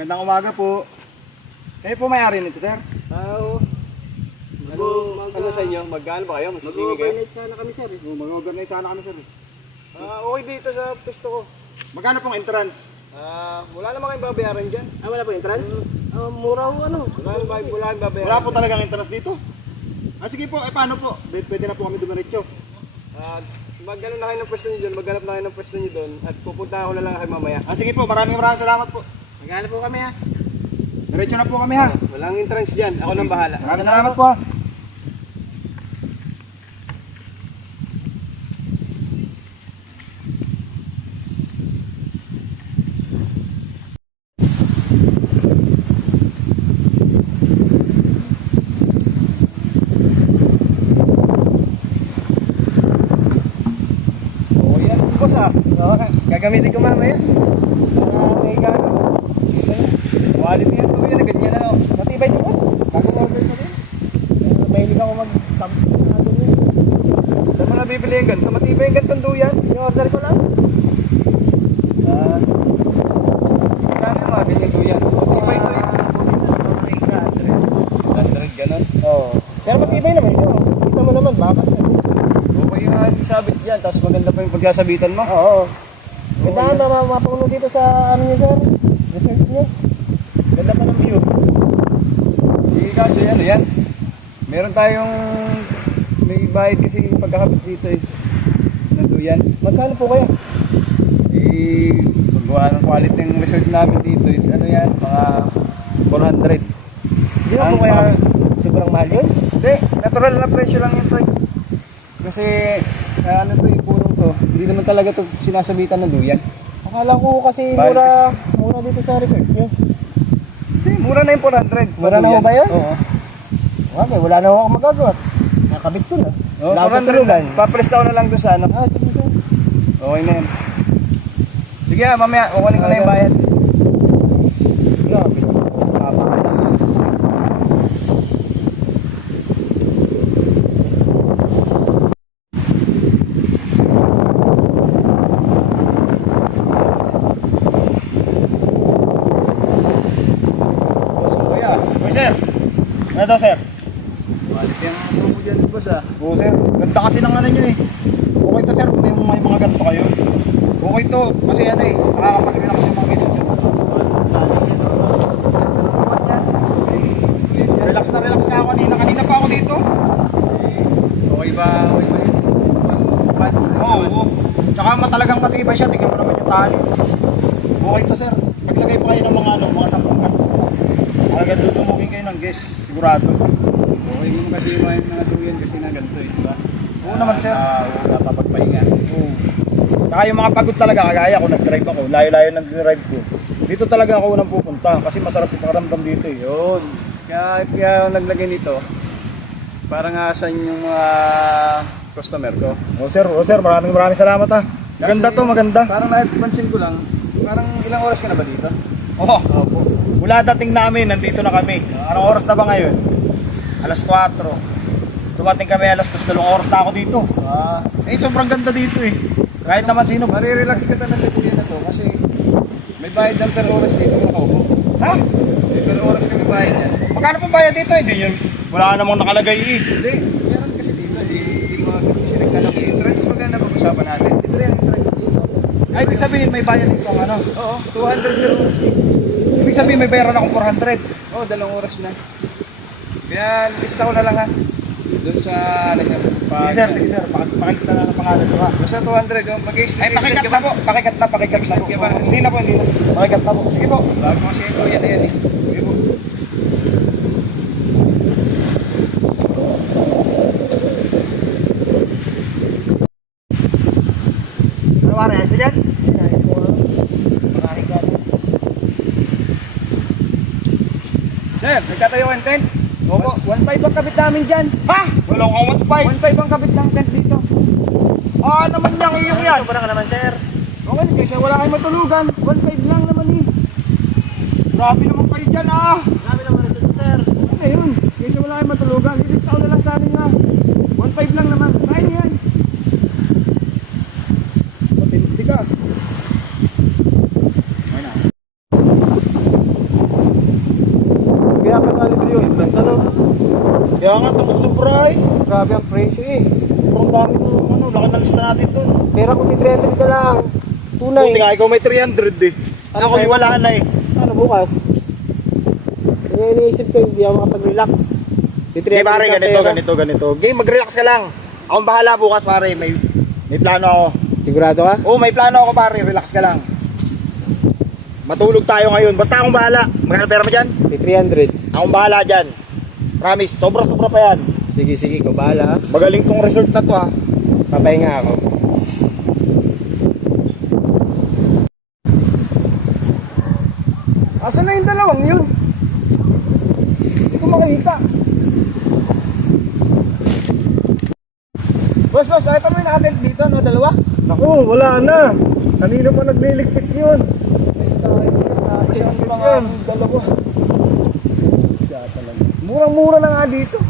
Magandang umaga po. Kayo po may-ari nito, sir? Oo. Ano sa inyo? Magkano ba kayo? Mag-overnight sana kami, sir. Mag-overnight sana kami, sir. Okay dito sa pwesto ko. Magkano pong entrance? Wala naman kayong babayaran dyan. Wala po entrance? Mura ho, ano? Wala kayong babayaran. Wala po talagang entrance dito. Sige po, paano po? Pwede na po kami dumiretso. Mag-ano na kayo ng pwesto nyo doon, maghanap na kayo ng pwesto nyo doon at pupunta ako na lang kayo mamaya. Sige po, maraming salamat po. Magkano po kami, ha? Diretso na po kami, ha? Walang entrance dyan, ako nang bahala. Maraming salamat po, ha? Boss gagamitin ko mamaya. Para may gano'n. Quality yan po yan, ganyan na. Matibay ito, boss. Bago order ko din. Mahilig ako mag-camping natin yun. Saan mo nabibili yung ganito? Matibay yung ganitong duyan. I-order ko lang. Kano yung mga ganyan duyan? Matibay ito yun. 100 gano'n. Oo. Pero matibay naman yun. Kita mo naman, bakit yan? Okay yung sabit dyan, tapos maganda pa yung pagkasabitan mo. Oo. Ganda nga mapapuno dito sa ano nyo, sir? Resort nyo. Ganda pa ng view. Hindi kaso yan. Meron tayong may bayad kasi pagkakabit dito eh. Nanduyan. Magkano po kaya? Paggawa ng quality ng resort namin dito, ano yan, mga 400. Hindi na po kaya sobrang mahal yun? Hindi, natural na presyo lang yung price. Kasi ano to yung punong to, hindi naman talaga to sinasabitan ng duyan. Akala ko kasi Bahal mura dito sa resort nyo. Hindi, mura na yung 400. Mura na ho ba yun? Oo. Okay, wala na ako magagawa. Nakabit ko na. Oo, Wala akong 400 tulugan. Papresta ko na lang doon sa ano. Sige, sir. Okay na yan. Sige mamaya, kukunin ko na yung bayad. Grabe. Napakala. Kuya, Uy, sir. Ano daw, sir? quality ang ano mo dyan, boss ah. Oo, sir. Ganda kasi ng ano nyo, eh. Okay to, sir. May mga ganito kayo. Okay to. Kasi ano eh, nakakapag-relax yung mga guests nyo. Relax na ako kanina. Kanina pa ako dito. Okay ba yun? Oo. Tsaka talagang matibay siya. Tingnan mo naman yung tali. Okay to, sir. Paglagay pa kayo ng mga 10 ganito. Talagang dudumugin kayo ng guest. Sigurado. Okay mo kasi yung mga duyan kasi na ganito eh, di ba? Oo naman, sir. Napapagpahinga. Oo. Tsaka yung mga pagod talaga, kagaya ko, nag-drive ako, layo-layo ng drive ko. Dito talaga ako unang pupunta kasi masarap yung pakiramdam dito eh. Yun. Kaya ako naglagay nito. Parang asan yung mga customer ko. O sir, maraming salamat ah. Maganda to, maganda. Parang napansin ko lang, parang ilang oras ka na ba dito? Oo. Mula dating namin, nandito na kami. Anong oras na ba ngayon? Alas 4. Dumating kami alas 2, 2 oras na ako dito. Sobrang ganda dito eh. Kahit naman sino. Marirelax ka na sa kuya na to kasi may bayad ng per oras dito ng kaupo. Ha? May per oras kami bayad yan. Magkano pong bayad dito? Hindi yun. Wala namang nakalagay eh. Hindi, meron kasi dito. Hindi mga kasi nagtanong yung entrance maganda pag-usapan natin. Dito yung entrance dito. Ay, ibig sabihin may bayad dito ang ano. Oo, 200 per oras dito. Ibig sabihin may bayaran akong 400. Oo, 2 oras na. Kaya lista ko na lang ha. Doon sa ano niya. Sige sir. Pakilista na ng pangalan ko ha. Basta 200. Mag-extend Ay, pakikat na po. Pakikat na po. Pakikat ka ba? Hindi na. Pakikat na po. Sige po. Bago kasi ito yan eh. Sige po. Ano pare, ayos na dyan? Sir, nagkatayo ang tent? Opo. 1.5 ang kabit namin dyan. Ha? Walang kong 1.5. 1.5 ang kabit ng tent dito. Naman niyang iyong yan. Sobrang naman, sir. Okay, kasi wala kayong matulugan. 1.5 lang naman eh. Grabe naman kayo dyan ah. Grabe naman ito, sir. Ano yun? Kasi wala kayong matulugan. Ilista ko na lang sa amin na. 1.5 lang naman. Kaya niyo yan. Matindi ka. grabe ang presyo eh. Sobrang dami mo, ano, laki na lista natin doon. Pera ko 300 ka lang. Tunay. Buti nga, ikaw may 300 eh. Ako tayo? wala na eh. Ano bukas? Ngayon iniisip ko hindi ako makapag-relax. Di 300 Okay pare, na ganito, pera. ganito. Game, mag-relax ka lang. Akong bahala bukas pare, may plano ako. Sigurado ka? Oo, may plano ako pare, relax ka lang. Matulog tayo ngayon, basta akong bahala. Magkano pera mo dyan? May 300. Akong bahala dyan. Promise, sobra-sobra pa yan. Sige, ko bahala. Magaling tong resort na to ha. Papahinga ako. Asan na yung dalawang yun? Hindi ko makita. Boss, nakita mo yung nakatent dito, no? Dalawa? Naku, wala na. Kanino pa nagliligpit yun? Masyadong mga dalawa. Murang-mura na nga dito.